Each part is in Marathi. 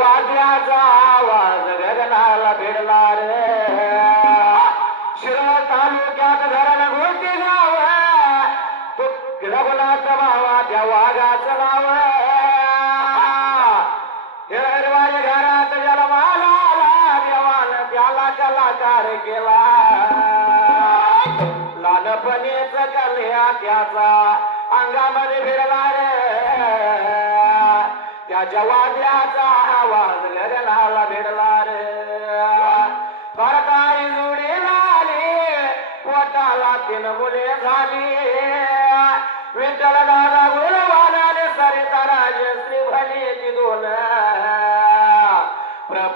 वाद्याचा आवाज गगनाला भिडला रे शिरोळ तालुक्यात धरण गोष्टी गाव तो रघुनाथ भावा त्या वाघाचं नाव. हिरवाय घरात जलमाला देवान त्याला कलाकार केला. लहानपणीच कल्या त्याचा अंगामध्ये फिरला रे. त्याच्या वाद्याचा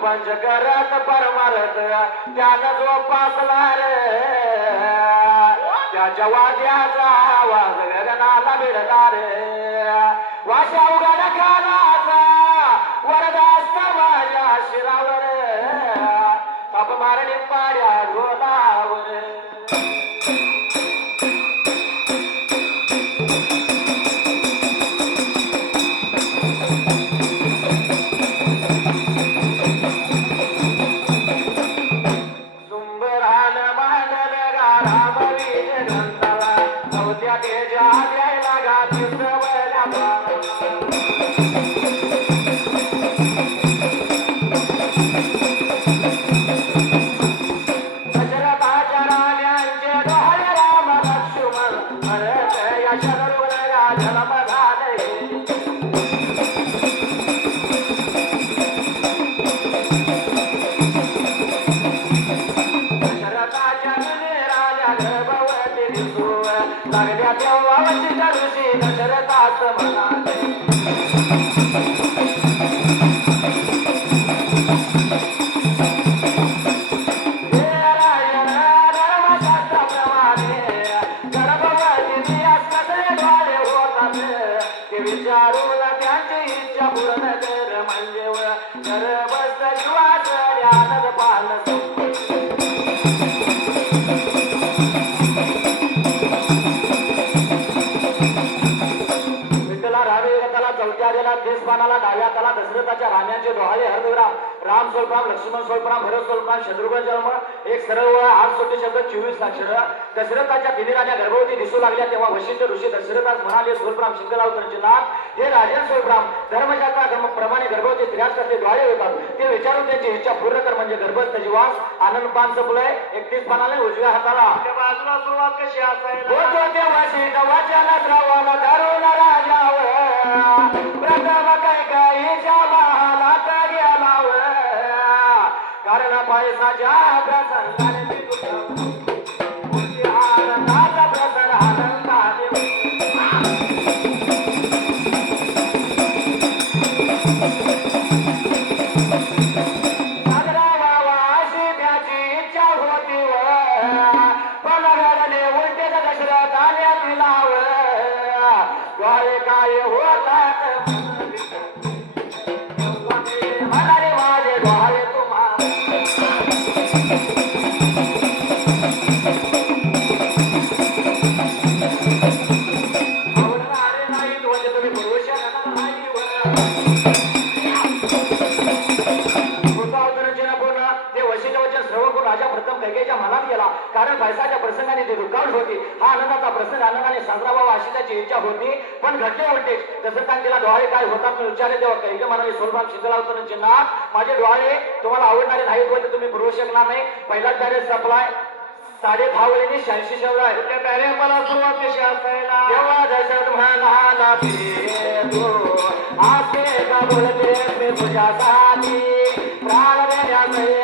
पंच करत परमारत त्यानं जोपासला रे. त्याच्या वाद्याचा आवाज गगनाला भिडला रे. वाशा उघड खानाचा वरदा त्याला चौथ्या दिला देश पानाला डाव्या त्याला दशरथाच्या राण्यांचे डोहाळे हरदुराम राम स्वल्पराम लक्ष्मण स्वल्पराम भरत स्वल्पराम शत्रुघ्न जन्म एक सरळ वळ आठ सोटे शब्द चोवीस अक्षर. दशरथाच्या राजा गर्भवती दिसू लागल्या तेव्हा वशिष्ठ ऋषी दशरथास म्हणाले स्वल्पराम शिंगलावतरचे नाथ हे राजन स्वल्पराम धर्मशास्त्रा प्रमाणे गर्भवती स्त्रियास कसले डोळे होतात. ते विचारून त्यांची इच्छा पूर्ण कर म्हणजे गर्भस्थ जीवास आनंद पान संपलंय एकतीस पानाने उजव्या हाताला. बाजूला सुरुवात कशी असायला? सीता वाचन श्रवण धरून राजावर प्रथम काय काहीच्या महालात गेला कारण पैसाच्या प्रसंगाने मी तुझा त्याची इच्छा होती पण घडले उलटे तसं काय तिला डोळे काय होतात मी विचारले तेव्हा कैके म्हणाले सोलभाग शीतलावतरचे नाथ माझे डोळे तुम्हाला आवडणारे नाहीत होते तुम्ही पुरवू शकणार नाही. पहिलाच बॅरेज सप्लाय. साडे दहा वेळेने शहाऐंशी शब्द आहे. त्या बॅरे मला सुरुवात कशी असायला? तेव्हा दशरथ म्हणाला तू आसे का बोलते मी तुझ्यासाठी? प्राण देण्याचे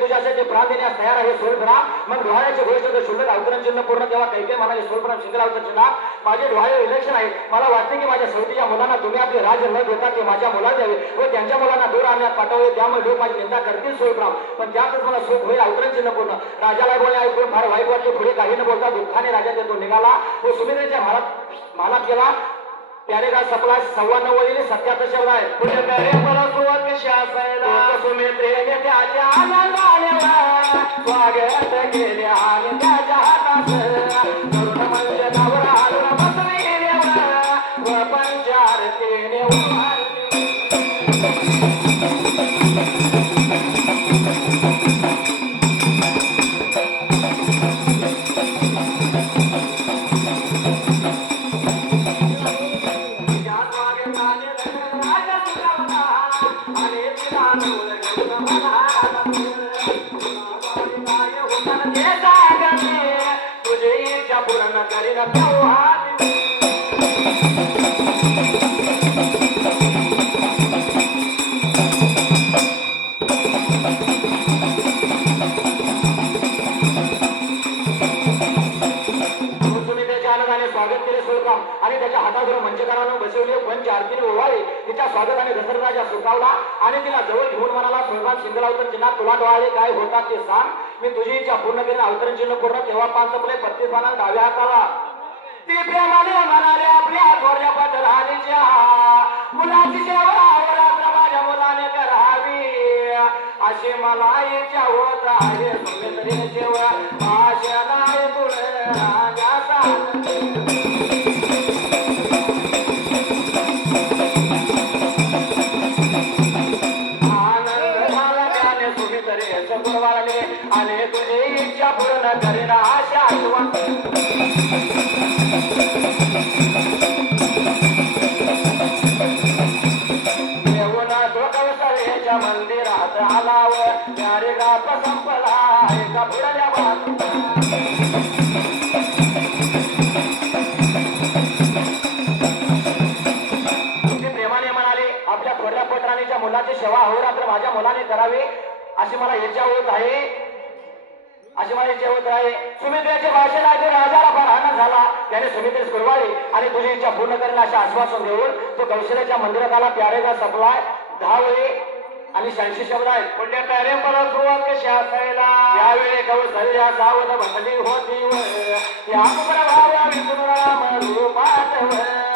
तुझ्यासाठी प्राण देण्यास तयार आहे सोळभ्राम मग डोहाळ्याची गोष्ट तर शुल्लक अवतरण चिन्ह पूर्ण तेव्हा काही काही म्हणाले शिंगल अवतरण चिन्ह. माझे डोहाळे इलेक्शन आहे मला वाटते की माझ्या सवतीच्या मुलांना तुम्ही आपले राज्य न देता ते माझ्या मुला द्यावे व त्यांच्या मुलांना दूर आणण्यात पाठवले. त्यामुळे लोक माझी निंदा करतील सोळभ्राम पण त्यातच मला सुख होईल अवतरण चिन्ह पूर्ण. राजाला बोलणे ऐकून फार वाईट वाटले. पुढे काही न बोलता दुःखाने राजा तो निघाला. व सुमित्रेच्या महालात महालात गेला. प्यारेगा सपला सव्वा नऊ वरील सत्यात शब्द आहे. पुढे प्यारे मला सुरुवात कशी असायला. सुमित्रेने त्याच्या आनंदाने स्वागत केले आणि त्याच्या हातात तुझी इच्छा पूर्ण स्वागताने दशरथराजा सुखावला आणि तिला जवळ घेऊन म्हणाला सुलभान शिंगला अवतरण तुला डोळाले काय होतात ते सांग. मी तुझी इच्छा पूर्ण करीन अवतरण चिन्ह पूर्ण तेव्हा पाच सपले बत्तीस पाना डाव्या हाताला. ती प्रेमाने म्हणाले आपल्या पटराणीच्या मुलाची सेवा माझ्या मुलाने करावी. अशी मला इच्छा होत आहे जेव्हा आशा नाही करावी? अशी मला इच्छा होत आहे. अशी मला इच्छा होत आहे. सुमित्रेचे भाषण ऐकून राजाला फार झाला. त्याने सुमित्रेस कुरवाळी आणि तुझी इच्छा पूर्ण करेल असे आश्वासन देऊन तो कौशल्याच्या मंदिरात आला. प्यारेचा सपलाय. दहा वेळी आणि शहाऐंशी शब्द आहेत. पुढे प्यारे मला सुरुवात कशी असायला? यावेळी कौशल्या सावध बसली होती. त्या प्रभाव्या रूपात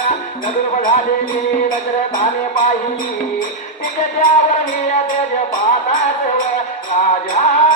व कदुर्भ झालेली दशरथाने पाहिली तिथे त्यावर तेज पाहताच राजा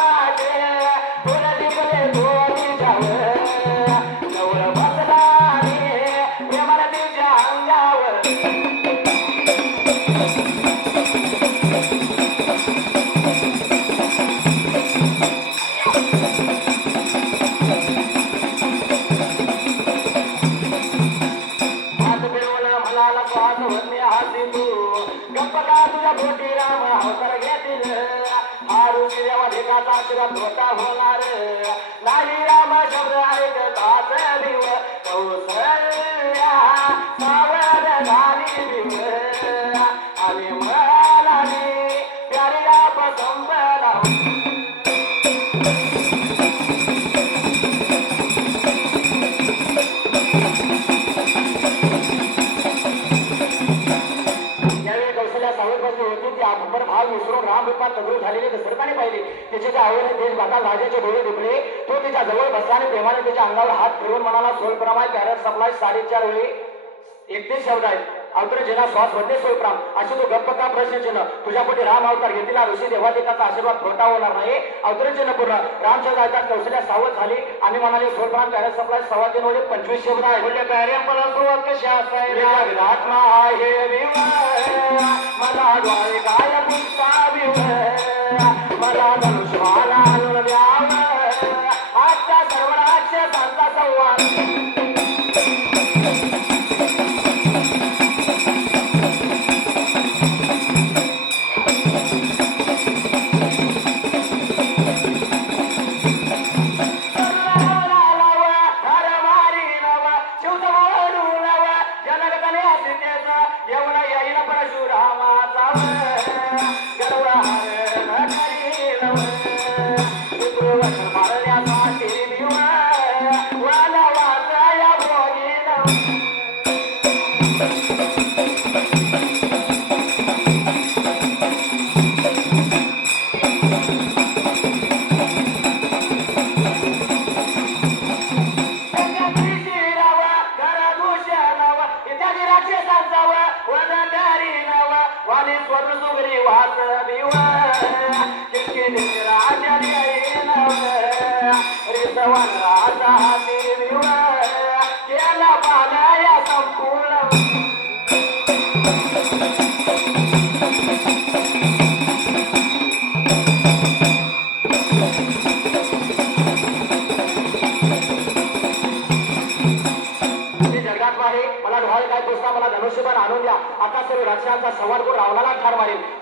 तिचे त्या आवडे देश बाधा राजाचे डोळे दुखले तो तिच्या जवळ बसला आणि प्रेमाने तिच्या अंगावर हात फिरवून म्हणाला सोलप्रमाय कॅरेट सप्लाय साडेचार वेळी एकतीस शब्द आहेत. अवतर जेना श्वास वडले सोयप्राम अशी तो गप्प का प्रश्न चिन्ह. तुझ्या पोटी राम अवतार घेतला ऋषी देवादेकाचा आशीर्वाद खोटा होणार नाही. अवतरण चिन्ह पूर्ण. रामचंद्र ऐकतात कौशल्या सावध झाली. आणि म्हणाले सोलप्राम कॅरेट सप्लाय सव्वा तीन वेळी पंचवीस शब्द आहेत. पुढे प्यारे मला सुरुवात कशी असायला? आत्मा आहे मला डोळे काय पुष्पा विवळ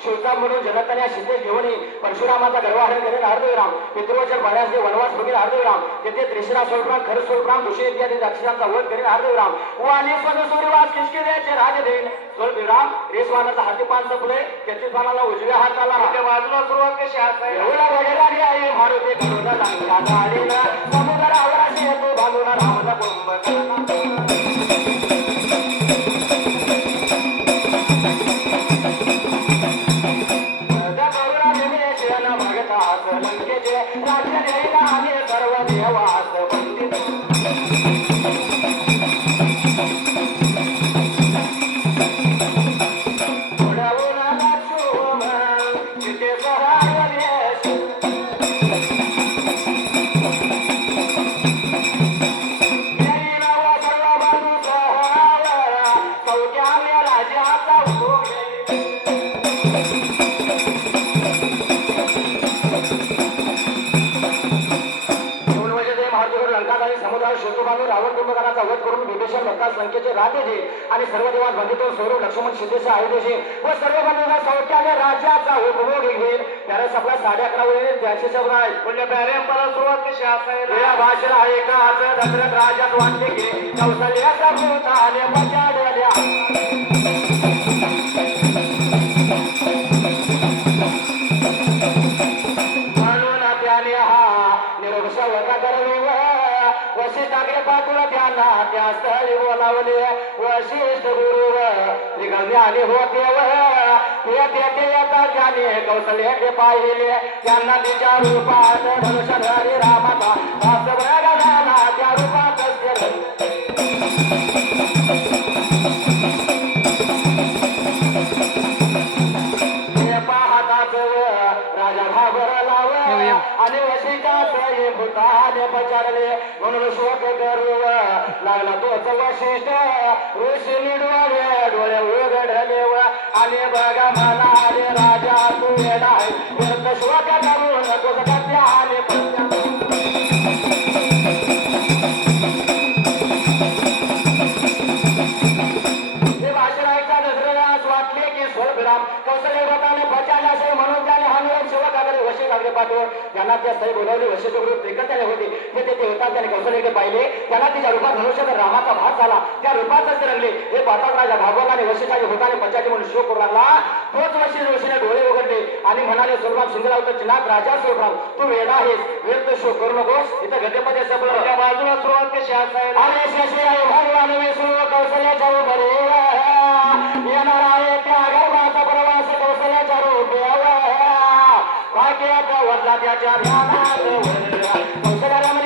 शिवचा म्हणून जनताने या सिद्धेश घेऊन. परशुरामाचा गर्वहरण करेल हरदेवराम पितृवचन दे वनवास बघेल हरदेवराम तेथे त्रिशिरा स्वल्पराम खर स्वल्पराम दुषे इत्यादी राक्षसांचा वध करेल हरदेवराम वाणी स्वत सूर्यवास किशकिऱ्याचे राज देईल स्वल्पराम रेसवानाचा हातीपान संपले त्याची पानाला उजव्या हाताला बाजूला सुरुवात कशी एवढा वगैरे आहे मारुती रामला कुंभ भक्ता संख्येचे राजे जे आणि सर्व देवास बंधितो स्वरूप लक्ष्मण सिद्धेश आयुधेशी व सर्व बंधूंना सौख्याने राजाचा उपभोग घेईल. त्याला आपला साडे अकरा वेळे त्याचे शब्द आहेत. म्हणजे बॅरेंपाला सुरुवात कशी असायला? या भाषेला ऐकाच दशरथ राजात वाटते की कौशल्याचा भूताने पचाडल्या लावले बोलावले वशिष्ठ गुरु निघाले होते व ते तेथे पाहिले. त्यांना तिच्या रूपात धनुष्यधारी रामाचा दास त्या रूपातच भूताने पचारले म्हणून शोक करू लागला. तोच वशिष्ठ ऋषी निडवाले डोळे उघडले व आले बघा मला आले राजा तू येणार आहे. व्यर्थ शोक करू नकोस कत्या आले. पण पाठवून त्यांना त्या स्थळी बोलावले वशी ग्रुप एकत्याने होते ते तेथे होतात त्याने कौशल्यकडे पाहिले. त्यांना तिच्या रूपात धनुष्य रामाचा भाग झाला. त्या रूपातच ते रंगले. हे पाहतात राजा भागवताने वशिष्ठाचे होताने पंचायती म्हणून शोक करू लागला. तोच वशी ऋषीने डोळे उघडले आणि म्हणाले स्वरूपात सुंदर होतं चिनाक राजा स्वरूपात तू वेडा आहेस. व्यर्थ शोक करू नकोस. इथं सगळं त्या बाजूला सुरुवात कशी असायला अरे शशी आहे भगवान विष्णू कौशल्याच्या उभरे येणार आहे त्या भाग्यात वरला त्याच्या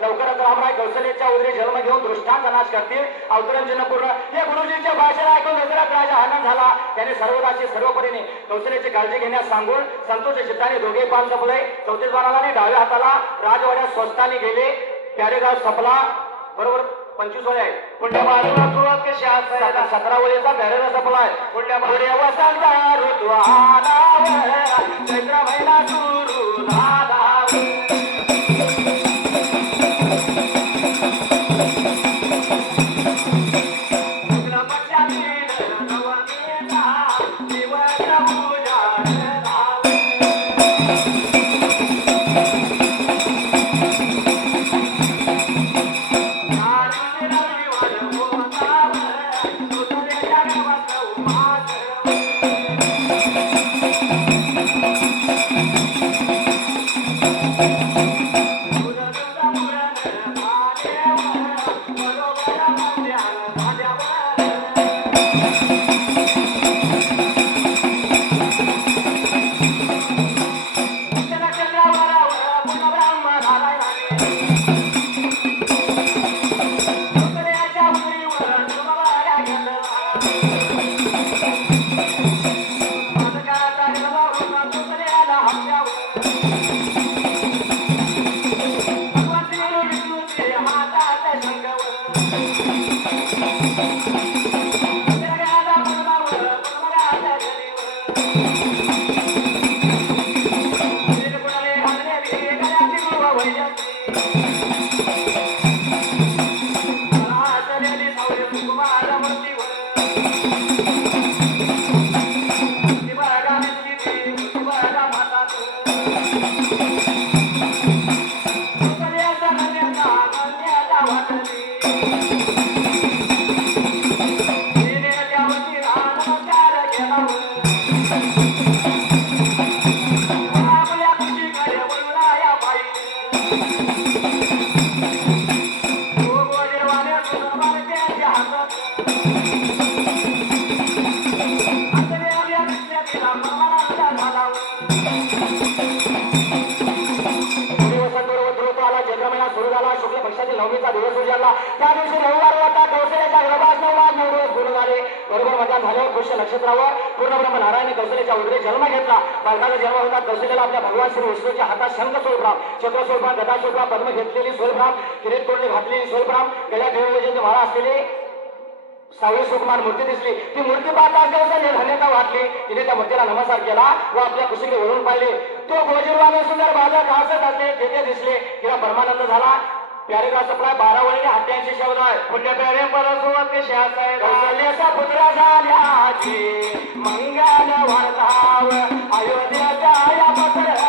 लवकरच रामराय कौशल्याच्या उदरी जन्म घेऊन दृष्टांत नाश करतील. अवतरण पूर्ण हे गुरुजींच्या भाषण ऐकून दशरथ राजा आनंद झाला. त्याने सर्वदाशी सर्व परीने कौशल्याची काळजी घेण्यास सांगून संतोष चित्ताने दोघे पान जपले चौतीस बाणाला डाव्या हाताला राजवाड्यात स्वस्ताने गेले. पॅरेग्राफ संपला. बरोबर पंचवीस वय आहे. पुढल्या बाजूला सुरुवात कशी असायला सतरा वळीचा पॅरेग्राफ संपलाय पुढल्या पुढे वसंत ऋतू आला चैत्र महिना सुरू झाला. सुरू झाला. शुक्ल पक्षातील नवमीचा दिवस उजाडला त्या दिवशी रविवार होता. कौशल्याच्या गर्भास नववार नऊ दिवस गुरु झाले बरोबर मतदान झाल्यावर कृष्ण नक्षत्रावर पूर्ण ब्रह्म नारायण कौशल्याच्या उदरे जन्म घेतला. बालकाचा जन्म होता. कौशल्याला आपल्या भगवान श्री विष्णूच्या हातात शंख सोलप्राम चक्र सोलप्राम गदा सोलप्राम पद्म घेतलेली सोलप्राम किरीट कोंडली घातलेली सोलप्राम गळ्या ठेवलेली माळा असलेली सावळी सुकुमार मूर्ती दिसली. ती मूर्ती पाहता कौशल्य धन्यता वाटली. तिने त्या मूर्तीला नमस्कार केला व आपल्या कुशीकडे वळून पाहिले. तो गोजीरवाने सुंदर बाजार घासत असले तेथे दिसले किंवा परमानंद झाला. प्यारे का सप्लाय बारा वळीने अठ्ठ्याऐंशी शब्द आहे. पुण्य प्यारे सुरुवात कशी असायला कौशल्याचा पुत्र झाल्याची मंगल वर्धाव अयोध्येच्या या पत्राची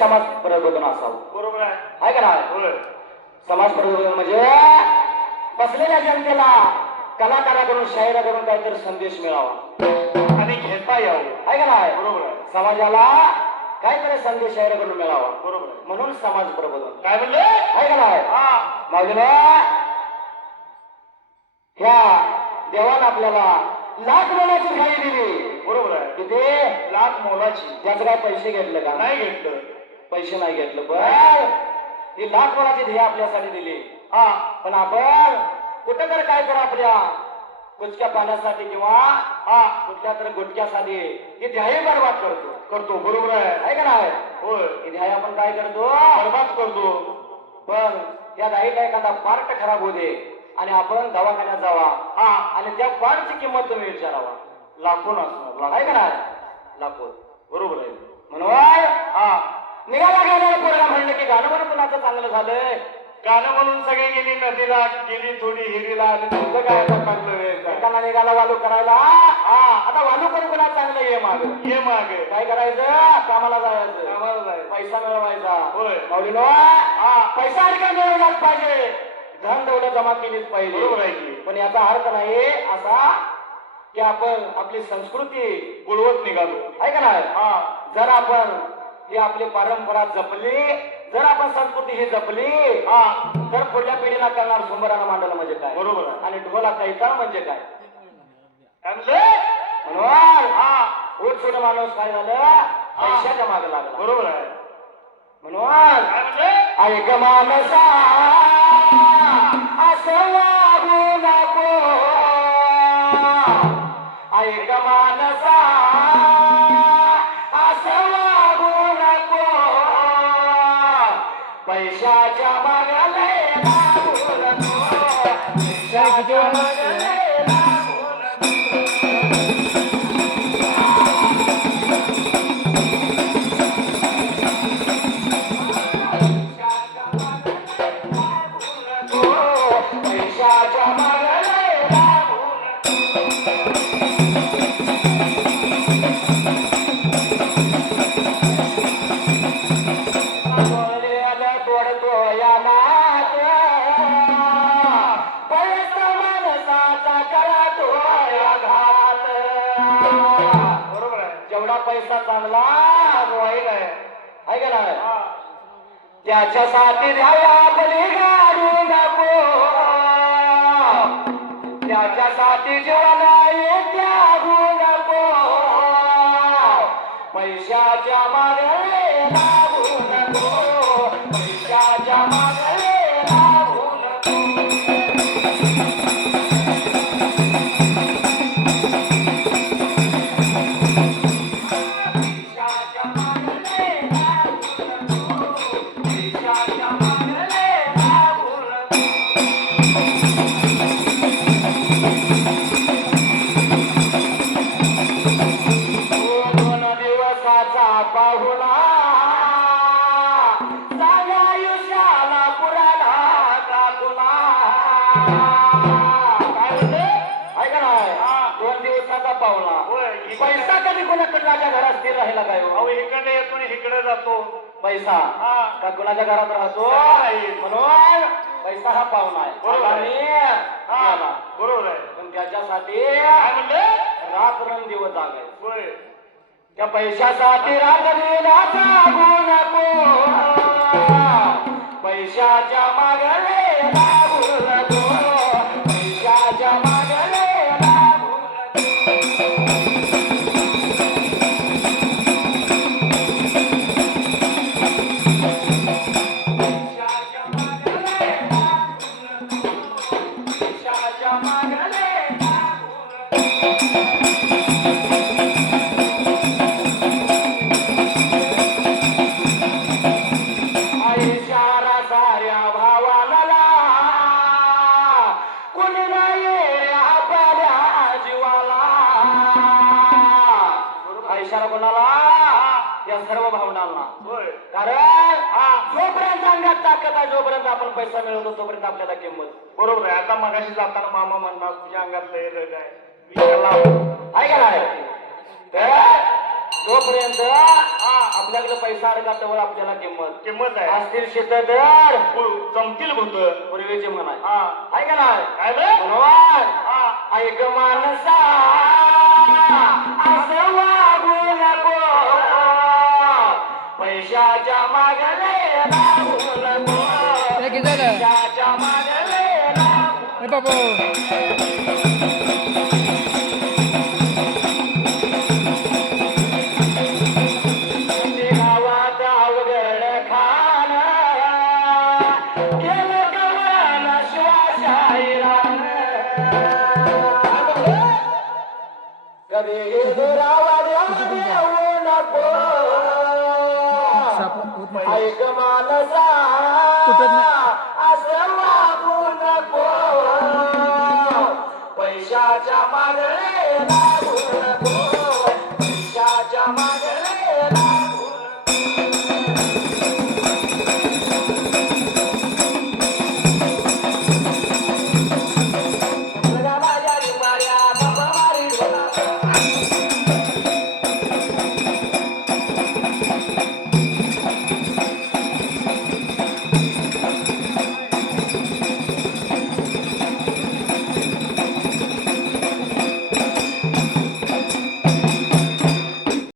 समाज प्रबोधन असावं. बरोबर आहे. का नाही? होय. समाज प्रबोधन म्हणजे बसलेल्या जनतेला कलाकाराकडून शायराकडून काहीतरी संदेश मिळावा. आणि घेता यावं. आहे का नाही? बरोबर आहे. समाजाला काहीतरी संदेश शायराकडून मिळावा. बरोबर म्हणून समाज प्रबोधन. काय म्हणले? आहे का नाही? हा. माऊलीनो ह्या देवानं आपल्याला लाख मोलाची थाळी दिली. बरोबर आहे. किती? लाख मोलाची. त्याचं काय पैसे घेतले का? नाही घेतलं. पैसे नाही घेतलं पण ही लाख मोलाची ध्येय आपल्यासाठी दिली. हा पण आपण कुठे तर काय कर आपल्या? कुचक्या पाण्यासाठी किंवा हा कुठल्या तर गुटक्यासाठी हे ध्याय बरबाद करतो. करतो बरोबर आहे. आहे का नाही? होय. हे ध्याय आपण काय करतो? बरबाद करतो. पण त्या दाईला एखादा पार्ट खराब होऊ दे आणि आपण दवाखान्यात जावा. हा आणि त्या पार्टची किंमत तुम्ही विचारावा. लाखो असणार आहे. का नाही? लाखो. बरोबर आहे. म्हणून हा निघाला गाण्याला पोरगा म्हणलं की गाणं म्हणून कुणाचं चांगलं झालंय? गाणं म्हणून सगळे गेली नदीला गेली थोडी हिरीला आणि तुझं काय? एकाला निघाला वालू करायला. हा आता वालू करून कुणा चांगलं? ये माग. ये माग. काय करायचं? कामाला जायचं. कामाला जाय पैसा मिळवायचा. होय. माऊलीनो हा पैसा अडका मिळवलाच पाहिजे. धन दौलत जमा केलीच पाहिजे. पण याचा अर्थ नाही असा की आपण आपली संस्कृती गुळवत निघालो. आहे का नाही? हा. जर आपण ही आपली परंपरा जपली. जर आपण संस्कृती ही जपली हा तर पुढल्या पिढीला करणार सुंबरानं मांडलं म्हणजे काय? बरोबर आहे. आणि ढोला कैता म्हणजे काय? काय म्हणले म्हणून हा. उठ माणूस काय झालं? पैशाच्या मागे लागला. बरोबर आहे. म्हणून काय म्हणले ऐक मानसा असं वागू नको. ऐक मानसा त्याच्यासाठी द्यावा बली गाडू नको. त्याच्यासाठी जेव्हा पैसा. का कुणाच्या घरात राहतो. म्हणून पैसा हा पाहुणा आहे. बरोबर आहे. हा. पण त्याच्यासाठी काय म्हणले? रात्रंदिवस जागायचं. त्या पैशासाठी जागू नको. पैशाच्या पैसा मिळवतो तोपर्यंत आपल्याला किंमत. बरोबर आहे. आता मगाशी जाताना मामा म्हणणार तुझ्या अंगात लय रग आहे. तर जोपर्यंत आपल्याकडे पैसा अडका तोवर आपल्याला किंमत. किंमत आहे. असतील शेत दर पु- जमतील भूत. पूर्वीचे म्हणाय. हा. आहे का नाही? काय रे म्हणून हा. ऐक माणसा असं वागू नको. पैशाच्या मागले लागू राबो गावाचा अवघड खाला केलं गव्हाला ऐक माणसा तुटत नाही. पैशाच्या मागणे